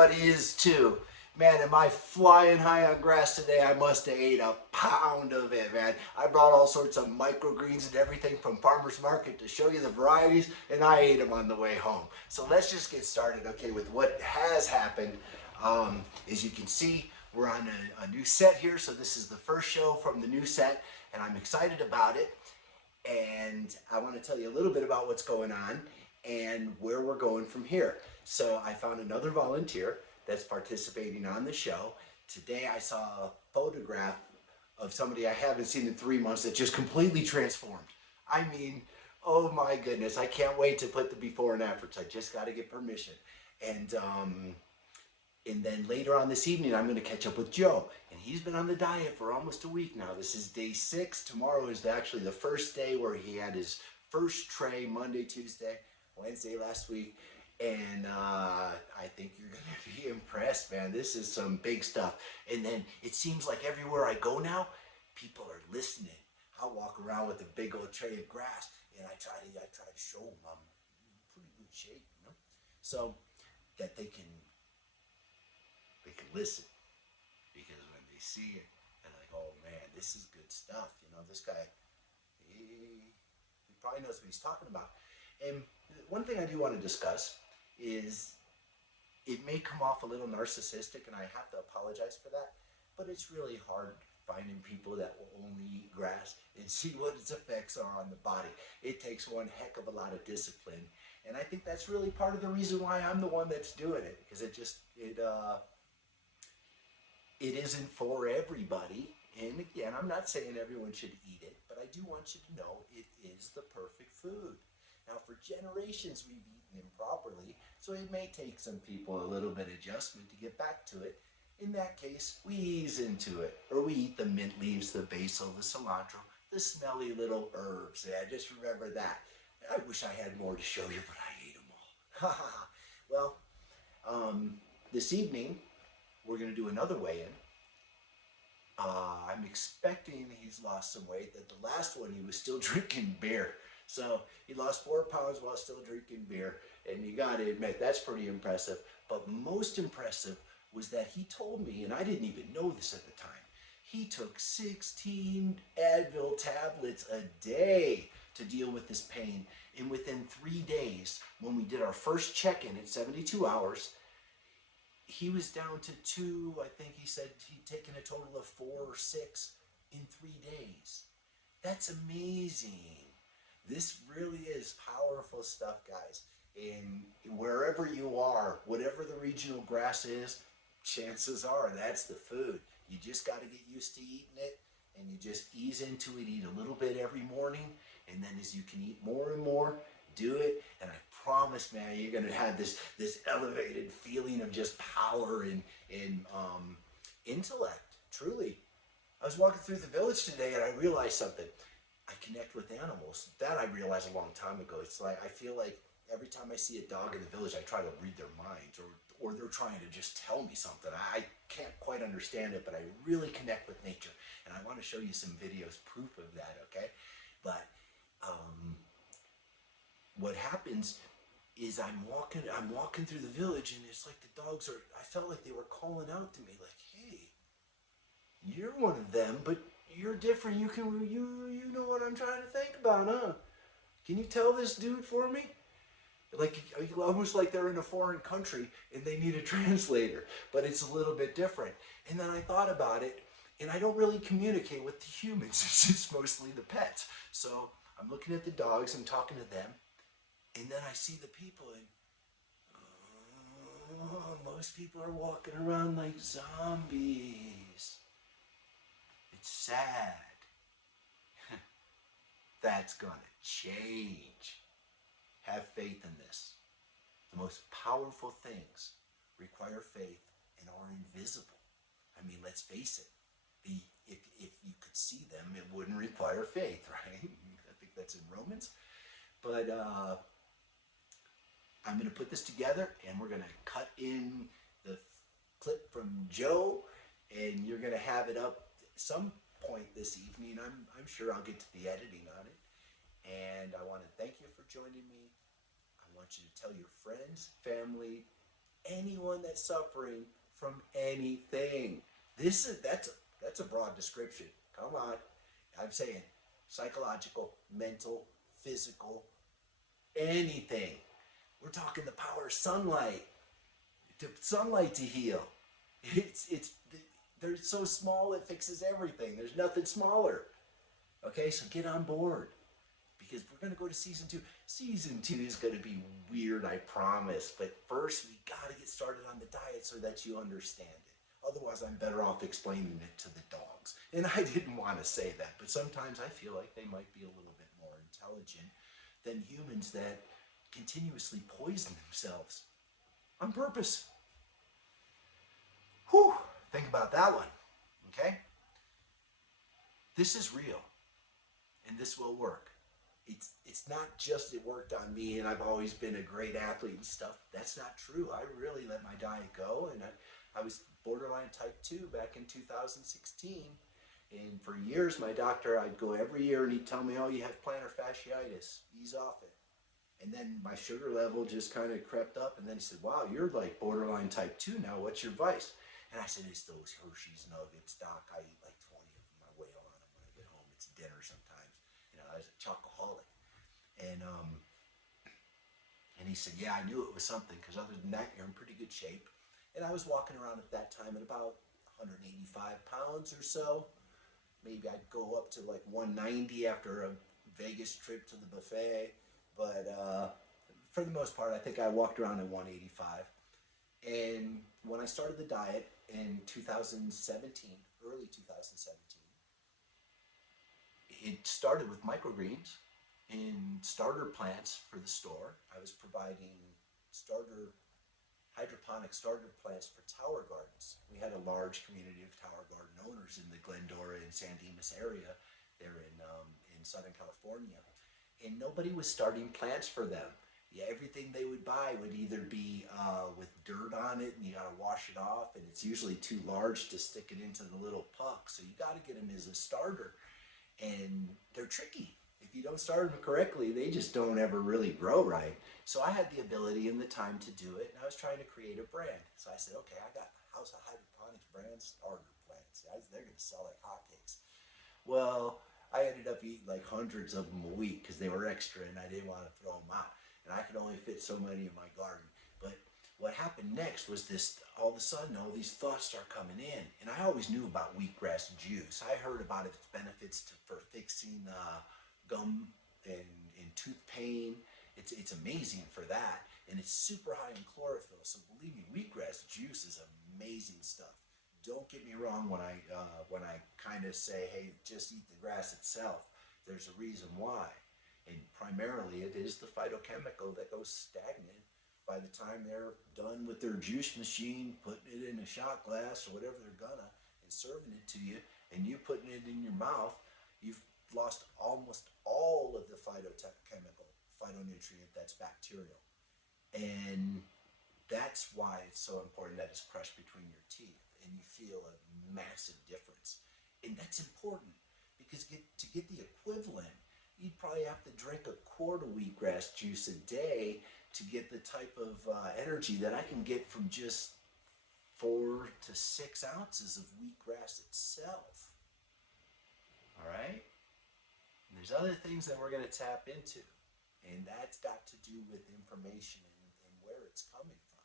everybody is too. Man, am I flying high on grass today? I must have ate a pound of it, man. I brought all sorts of microgreens and everything from farmer's market to show you the varieties, and I ate them on the way home. So let's just get started, okay, with what has happened. As you can see, we're on a new set here, so this is the first show from the new set, and I'm excited about it. And I want to tell you a little bit about what's going on and where we're going from here. So I found another volunteer that's participating on the show. Today I saw a photograph of somebody I haven't seen in 3 months that just completely transformed. I mean, oh my goodness, I can't wait to put the before and afters. I just got to get permission. And then later on this evening, I'm going to catch up with Joe. And he's been on the diet for almost a week now. This is day 6. Tomorrow is actually the first day where he had his first tray, Monday, Tuesday, Wednesday last week. And I think you're going to be impressed, man. This is some big stuff. And then it seems like everywhere I go now, people are listening. I'll walk around with a big old tray of grass, and I try to show them I'm in pretty good shape, you know? So that they can listen, because when they see it, they're like, oh man, this is good stuff. You know, this guy, he probably knows what he's talking about. And one thing I do want to discuss is it may come off a little narcissistic, and I have to apologize for that, but it's really hard finding people that will only eat grass and see what its effects are on the body. It takes one heck of a lot of discipline, and I think that's really part of the reason why I'm the one that's doing it, because it isn't for everybody. And again, I'm not saying everyone should eat it, but I do want you to know it is the perfect food. Now, for generations, we've eaten improperly, so it may take some people a little bit of adjustment to get back to it. In that case, we ease into it, or we eat the mint leaves, the basil, the cilantro, the smelly little herbs. Yeah, just remember that. I wish I had more to show you, but I ate them all. Well, this evening, we're going to do another weigh-in. I'm expecting he's lost some weight. That the last one he was still drinking beer. So he lost 4 pounds while still drinking beer. And you got to admit, that's pretty impressive. But most impressive was that he told me, and I didn't even know this at the time, he took 16 Advil tablets a day to deal with this pain. And within 3 days, when we did our first check-in at 72 hours, he was down to 2. I think he said he'd taken a total of 4 or 6 in 3 days. That's amazing. This really is powerful stuff, guys. And wherever you are, whatever the regional grass is, chances are that's the food. You just got to get used to eating it, and you just ease into it, eat a little bit every morning, and then as you can eat more and more, do it, and I promise, man, you're gonna have this elevated feeling of just power and intellect. Truly, I was walking through the village today, and I realized something. I connect with animals. That I realized a long time ago. It's like I feel like every time I see a dog in the village, I try to read their minds, or they're trying to just tell me something. I can't quite understand it, but I really connect with nature, and I want to show you some videos, proof of that. Okay, but what happens is I'm walking through the village, and it's like the dogs are, I felt like they were calling out to me like, hey, you're one of them, but you're different. You know what I'm trying to think about, huh? Can you tell this dude for me? Like, almost like they're in a foreign country and they need a translator, but it's a little bit different. And then I thought about it, and I don't really communicate with the humans. It's just mostly the pets. So I'm looking at the dogs, I'm talking to them, and then I see the people, and most people are walking around like zombies. It's sad. That's gonna change. Have faith in this. The most powerful things require faith and are invisible. I mean, let's face it. If you could see them, it wouldn't require faith, right? I think that's in Romans. But I'm going to put this together, and we're going to cut in the clip from Joe, and you're going to have it up at some point this evening. I'm sure I'll get to the editing on it. And I want to thank you for joining me. I want you to tell your friends, family, anyone that's suffering from anything. That's a broad description. Come on. I'm saying psychological, mental, physical, anything. We're talking the power of sunlight. Sunlight to heal. It's they're so small it fixes everything. There's nothing smaller. Okay, so get on board because we're gonna go to season two. Season two is gonna be weird, I promise. But first, we gotta get started on the diet so that you understand it. Otherwise, I'm better off explaining it to the dogs. And I didn't want to say that, but sometimes I feel like they might be a little bit more intelligent than humans that continuously poison themselves on purpose. Whew, think about that one, okay? This is real, and this will work. It's not just it worked on me and I've always been a great athlete and stuff. That's not true. I really let my diet go, and I was borderline type 2 back in 2016. And for years, my doctor, I'd go every year and he'd tell me, oh, you have plantar fasciitis, ease off it. And then my sugar level just kind of crept up, and then he said, wow, you're like borderline type 2 now, what's your vice? And I said, it's those Hershey's Nuggets, Doc. I eat like 20 of them. I weigh on them when I get home. It's dinner sometimes. I was a chocoholic. And he said, yeah, I knew it was something, because other than that, you're in pretty good shape. And I was walking around at that time at about 185 pounds or so. Maybe I'd go up to like 190 after a Vegas trip to the buffet. But for the most part, I think I walked around at 185. And when I started the diet in 2017, early 2017, it started with microgreens and starter plants for the store. I was providing hydroponic starter plants for tower gardens. We had a large community of tower garden owners in the Glendora and San Dimas area there in Southern California. And nobody was starting plants for them. Yeah, everything they would buy would either be with dirt on it, and you gotta wash it off, and it's usually too large to stick it into the little puck. So you gotta get them as a starter, and they're tricky. If you don't start them correctly, they just don't ever really grow right. So I had the ability and the time to do it, and I was trying to create a brand. So I said, okay, I got House of Hydroponics brand starter plants. They're gonna sell like hotcakes. Well, I ended up eating like hundreds of them a week because they were extra and I didn't want to throw them out. And I could only fit so many in my garden. But what happened next was this, all of a sudden, all these thoughts start coming in. And I always knew about wheatgrass juice. I heard about its benefits for fixing gum and tooth pain. It's amazing for that. And it's super high in chlorophyll. So believe me, wheatgrass juice is amazing stuff. Don't get me wrong when I kind of say, hey, just eat the grass itself. There's a reason why. And primarily it is the phytochemical that goes stagnant by the time they're done with their juice machine, putting it in a shot glass or whatever they're gonna, and serving it to you, and you putting it in your mouth. You've lost almost all of the phytonutrient that's bacterial. And that's why it's so important that it's crushed between your teeth and you feel a massive difference. And that's important because to get the equivalent, you'd probably have to drink a quart of wheatgrass juice a day to get the type of energy that I can get from just 4 to 6 ounces of wheatgrass itself. All right? And there's other things that we're going to tap into, and that's got to do with information and where it's coming from.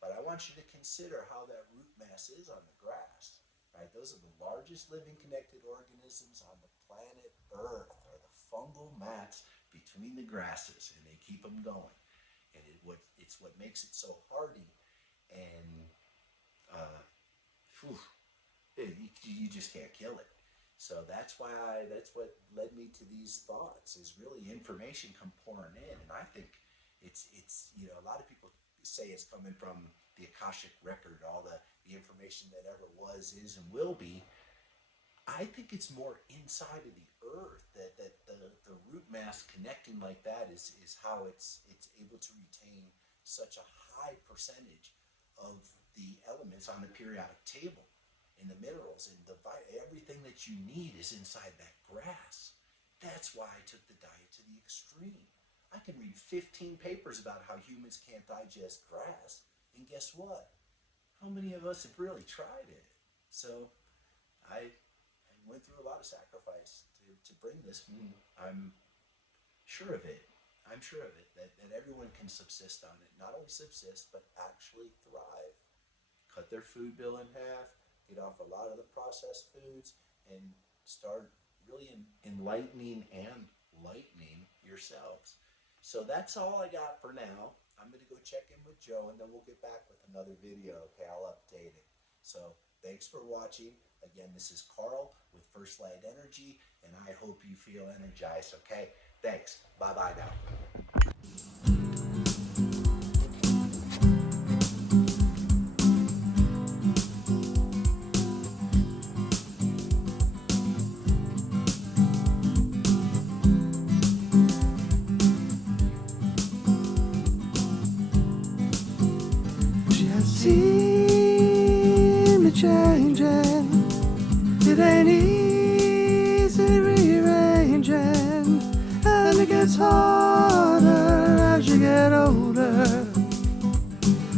But I want you to consider how that root mass is on the grass. Right? Those are the largest living connected organisms on the planet Earth, are the fungal mats between the grasses, and they keep them going. And it's what makes it so hardy, and you just can't kill it. So that's what led me to these thoughts, is really information come pouring in. And I think it's a lot of people say it's coming from the Akashic record, all the information that ever was, is, and will be. I think it's more inside of the earth that the root mass connecting like that is how it's able to retain such a high percentage of the elements on the periodic table and the minerals, and everything that you need is inside that grass. That's why I took the diet to the extreme. I can read 15 papers about how humans can't digest grass, And guess what? How many of us have really tried it? So I went through a lot of sacrifice to bring this. I'm sure of it. I'm sure of it, that everyone can subsist on it. Not only subsist, but actually thrive. Cut their food bill in half, get off a lot of the processed foods, and start really enlightening and lightening yourselves. So that's all I got for now. I'm going to go check in with Joe, and then we'll get back with another video. Okay, I'll update it. So thanks for watching. Again, this is Carl with First Light Energy, and I hope you feel energized, okay? Thanks. Bye-bye now. She has seen me changing. It ain't easy rearranging, and it gets harder as you get older,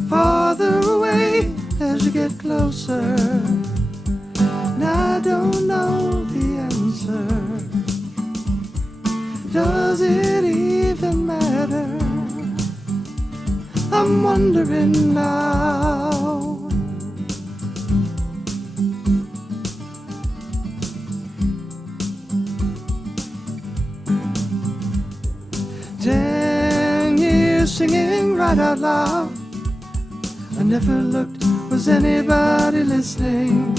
farther away as you get closer. And I don't know the answer. Does it even matter? I'm wondering now. 10 years singing right out loud. I never looked, was anybody listening?